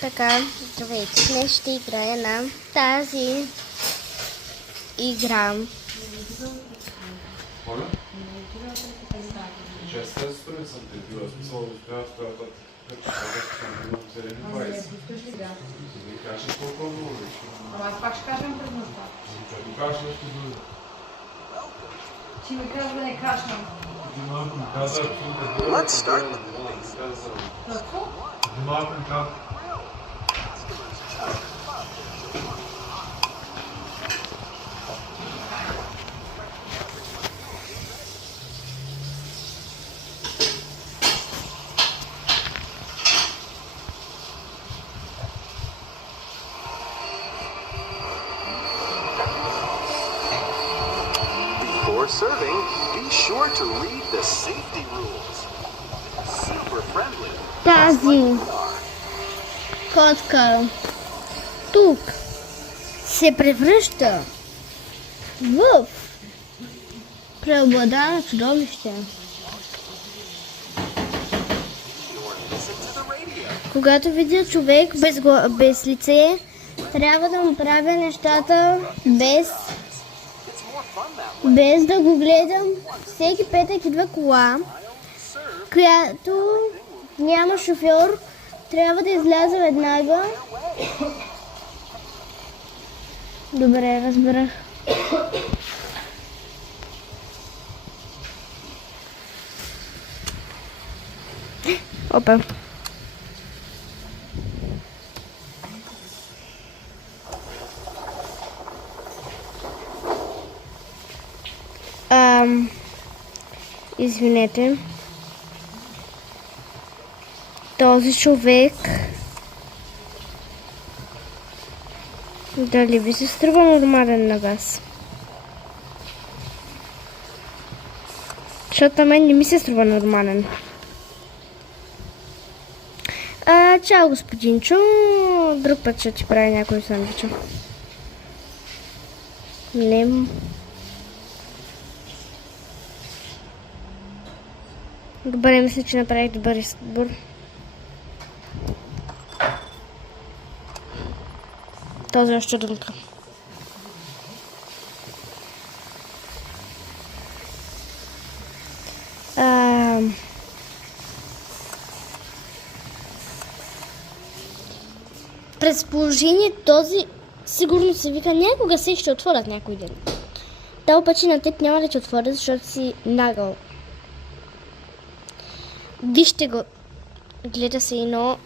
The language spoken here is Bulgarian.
Така, здравейте. Днес ще играя на тази игра. Моля? Честа съм те била, смисъл да стоя в това не кажеш колко много лично. Ама аз пак ще кажем през нощта. Като кажеш нещо друго. Ти ми казва да не кашнам. Малко ми каза, Let's start with Какво? малко ми каза. Before serving, be sure to read the safety rules. Super friendly. Тази котка тук се превръща в преобладано чудовище. Or listen to the radio. Когато видя човек без лице, трябва да му правя нещата без It's more fun that way. без да го гледам. Всеки петък идва кола, Serve която няма шофьор, трябва да изляза веднага. Добре, разбрах. Опа. Извинете. Този човек дали ви се струва нормален на вас? Защото на мен не ми се струва нормален. Чао, господинчо. Друг път ще ти правя някой сандвича. Лем. Добре, мисля, че направих добър избор. Този още дънка. През положение този сигурно се вика някога се ще отворят някой ден. Да, обаче на теб няма да те отворят, защото си нагъл. Вижте го. Гледа се едно.